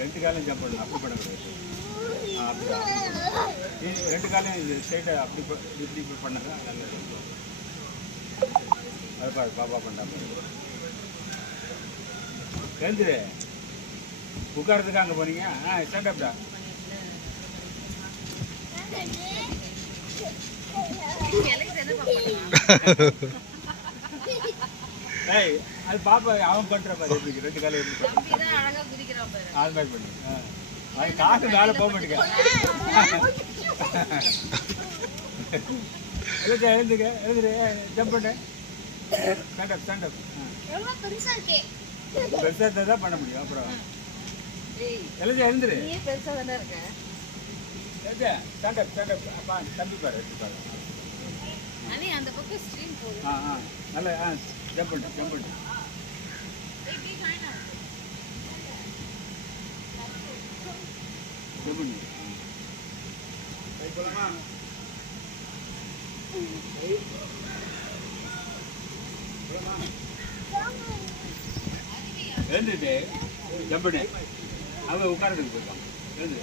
ரெண்டு காலையும் ஜம்ப் பண்ணணும், அப்படி பண்ணக்கூடாது. அப்படிதான் ரெண்டு காலையும் ஸ்ட்ரைட்டை அப்படி இப்படி பண்ணதா நல்லது. அது பாரு பாப்பா பண்ணாம எழுந்துரு. உட்காரத்துக்கு அங்கே போனீங்க. ஸ்டாண்ட் அப்டா. ஏய் அது பாப்பா அவன் பண்ற பாரு எப்படி ரெண்டு காலையும் எப்படி அது மாதிரி பண்ணு. அது காசு மேலே போக மாட்டேங்க. எழுந்துக்க எழுந்துரு ஜம்ப் பண்ணு. Stand up stand up. பெருசா தான் பண்ண முடியும். அப்புறம் எழுந்து எழுந்துரு. Stand up stand up. அப்பா தம்பி பாரு எடுத்து பாரு. அந்த பக்கம் ஸ்ட்ரீம் போகுது. நல்ல ஜம்ப் பண்ணு ஜம்ப் பண்ணு. ஜம்ப் பண்ணு. போலாமா? எழுந்துட்டு ஜம்ப் பண்ணு. அவங்க உட்காரத்துக்கு போயிருக்காங்க. எழுந்து